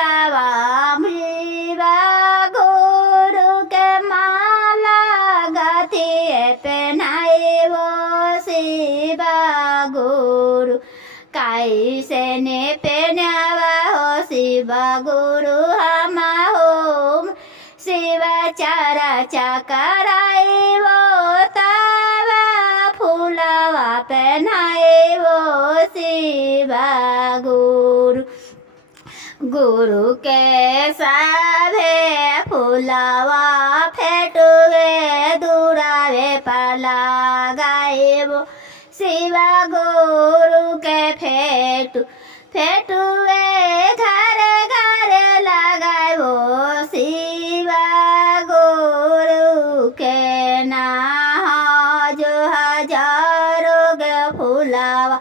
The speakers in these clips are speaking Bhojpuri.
फुलावा शिवा गुरु के माला गाथिए पहनाए वो शिवा गुरु कैसे ने पहनावा हो शिवा गुरु हमा होम शिवा चारा चकराए वो तावा फुलावा पहनाए वो शिवा गुरु गुरु के साभे फुलावा फेटुए दुरावे पला गाए वो शिवा गुरु के फेटुए घर घर लगाए वो शिवा गुरु के ना जो हजारों के फुलावा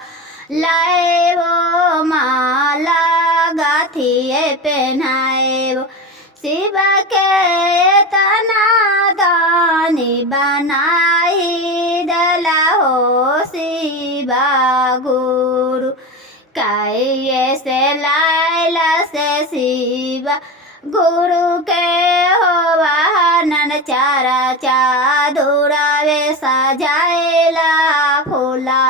लाए वो माला गाथिए पहनाए वो शिवा के तना दानी बनाई दला हो शिवा गुरु कैसे लायला से शिवा गुरु के हो वाहन चारा चादुरावे सजाएला फुला